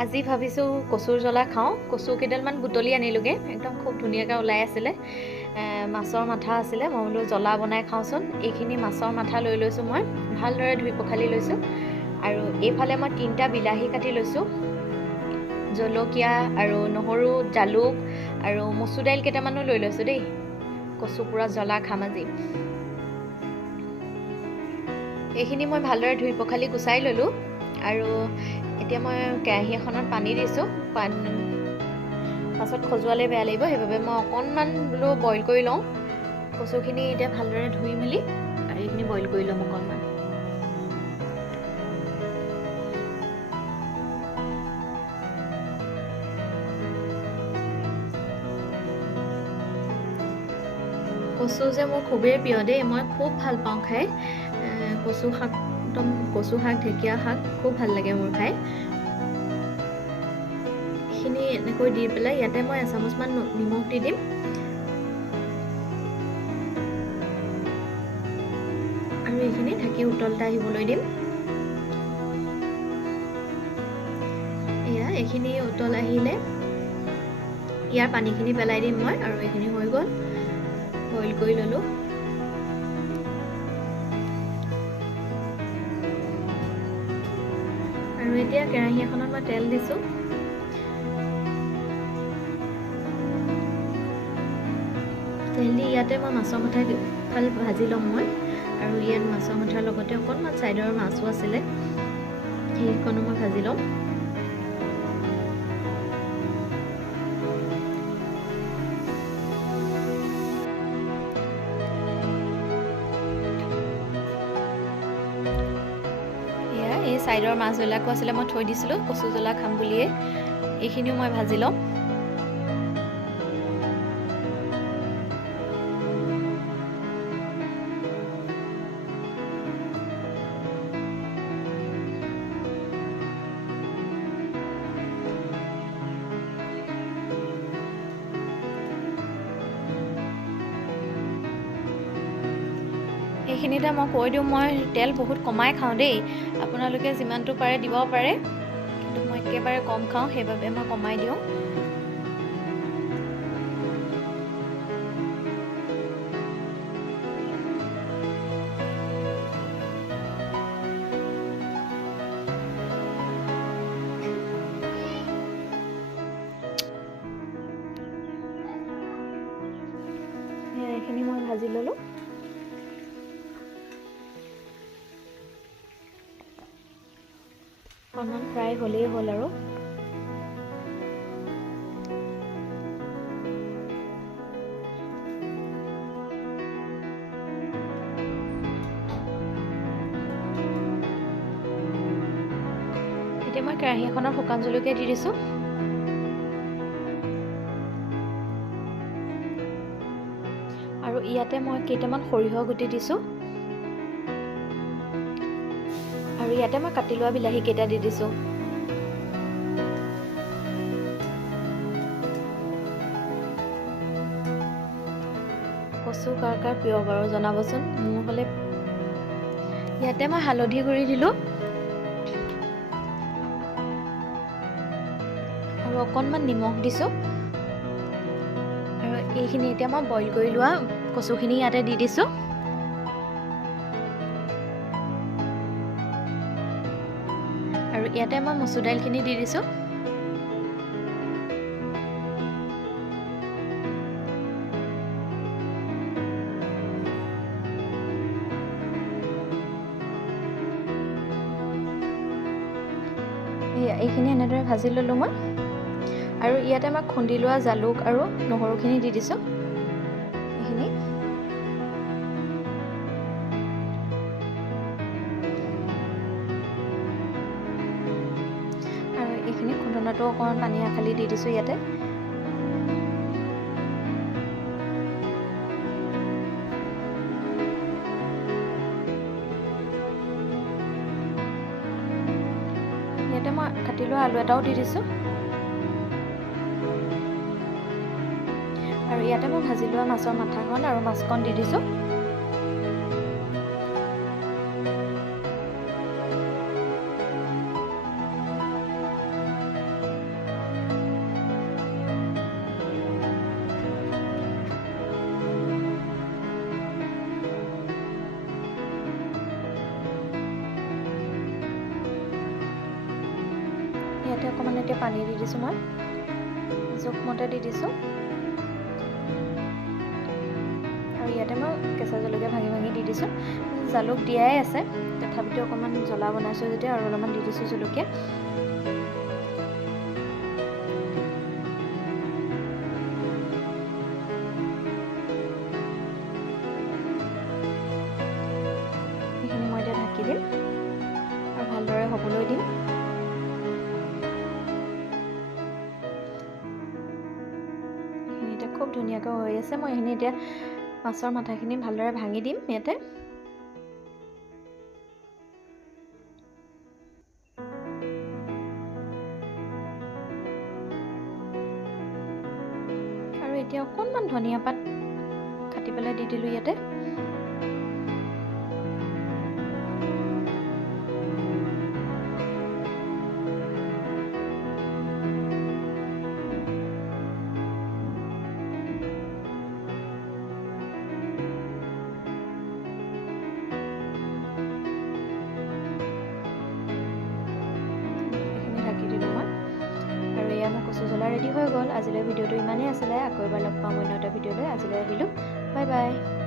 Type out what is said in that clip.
আজি ভাবিছোঁ কচুৰ জ্বলা খাওঁ। কচু কেইডালমান বুটলি আনিলোগৈ, একদম খুব ধুনীয়াকৈ ওলাই আছিলে। মাছৰ মাথা আছিলে, মই বোলো জ্বলা বনাই খাওঁচোন। এইখিনি মাছৰ মাথা লৈ লৈছোঁ, মই ভালদৰে ধুই পখালি লৈছোঁ। আৰু এইফালে মই 3টা বিলাহী কাটি লৈছোঁ, জলকীয়া আৰু নহৰু, জালুক আৰু মচুৰ দাইল কেইটামানো লৈ লৈছোঁ দেই। কচু পুৰা জ্বলা খাম আজি। এইখিনি মই ভালদৰে ধুই পখালি গুচাই ল'লোঁ। আৰু এতিয়া মই কেৰাহী এখনত পানী দিছোঁ। পাছত খজুৱালে বেয়া লাগিব, সেইবাবে মই অকণমান বোলো বইল কৰি লওঁ। কচুখিনি এতিয়া ভালদৰে ধুই মেলি আৰু এইখিনি বইল কৰি ল'ম অকণমান। কচু যে মোৰ খুবেই প্ৰিয় দেই, মই খুব ভাল পাওঁ খাই। কচু শাক, একদম কচু শাক, ঢেকীয়া শাক খুব ভাল লাগে মোৰ খাই। এইখিনি এনেকৈ দি পেলাই ইয়াতে মই এচামুচমান নিমখ দি দিম। আৰু এইখিনি ঢাকি উতলটা আহিবলৈ দিম। এইখিনি উতল আহিলে ইয়াৰ পানীখিনি পেলাই দিম মই, আৰু এইখিনি হৈ গ'ল, বইল কৰি ল'লোঁ। আৰু এতিয়া কেৰাহী এখনত মই তেল দিছোঁ। তেল দি ইয়াতে মই মাছৰ মাথা ভাল ভাজি ল'ম মই। আৰু ইয়াত মাছৰ মাথাৰ লগতে অকণমান ছাইডৰ মাছো আছিলে, সেইকণো মই ভাজি ল'ম। এই ছাইডৰ মাছবিলাকো আছিলে, মই থৈ দিছিলোঁ কচু জ্বলা খাম বুলিয়ে। এইখিনিও মই ভাজি ল'ম। এইখিনিতে মই কৈ দিওঁ, মই তেল বহুত কমাই খাওঁ দেই। আপোনালোকে যিমানটো পাৰে দিব পাৰে, কিন্তু মই একেবাৰে কম খাওঁ, সেইবাবে মই কমাই দিওঁ। এইখিনি মই ভাজি ল'লোঁ। অকণমান ফ্ৰাই হ'লেই হ'ল আৰু। এতিয়া মই কেৰাহী এখনত শুকান জলকীয়া দি দিছোঁ। আৰু ইয়াতে মই কেইটামান সৰিয়হ গুটি দিছোঁ। আৰু ইয়াতে মই কাটি লোৱা বিলাহী কেইটা দি দিছোঁ। কচু কাৰ কাৰ প্ৰিয় বাৰু জনাবচোন, মোৰ হ'লে। ইয়াতে মই হালধি গুড়ি দিলোঁ আৰু অকণমান নিমখ দিছোঁ। আৰু এইখিনি এতিয়া মই বইল কৰি লোৱা কচুখিনি ইয়াতে দি দিছোঁ। আৰু ইয়াতে মই মচুৰ দাইলখিনি দি দিছোঁ। এইখিনি এনেদৰে ভাজি ল'লোঁ মই। আৰু ইয়াতে মই খুন্দি লোৱা জালুক আৰু নহৰুখিনি দি দিছোঁ। এইখিনি আৰু এইখিনি খুন্দনাটো অকণমান পানী আখালি দি দিছোঁ ইয়াতে। ইয়াতে মই কাটি লোৱা আলু এটাও দি দিছোঁ। আৰু ইয়াতে মই ভাজি লোৱা মাছৰ মাথাখন আৰু মাছকণ দি দিছোঁ। ইয়াতে অকণমান এতিয়া পানী দি দিছোঁ মই জোখমতে দি দিছোঁ আৰু ইয়াতে মই কেঁচা জলকীয়া ভাঙি ভাঙি দি দিছোঁ জালুক দিয়াই আছে তথাপিতো অকণমান জ্বলা বনাইছোঁ যেতিয়া আৰু অলপমান দি দিছোঁ জলকীয়া এইখিনি মই এতিয়া ঢাকি দিম আৰু ভালদৰে হ'বলৈ দিম এইখিনি এতিয়া খুব ধুনীয়াকৈ হৈ আছে মই এইখিনি এতিয়া মাছৰ মাথাখিনি ভালদৰে ভাঙি দিম ইয়াতে আৰু এতিয়া অকণমান ধনিয়া পাত কাটি পেলাই দি দিলোঁ ইয়াতে আমাৰ কচু জ্বলা ৰেডি হৈ গ'ল আজিলৈ ভিডিঅ'টো ইমানেই আছিলে আকৌ এবাৰ লগ পাম অন্য এটা ভিডিঅ'লৈ আজিলৈ আহিলোঁ বাই বাই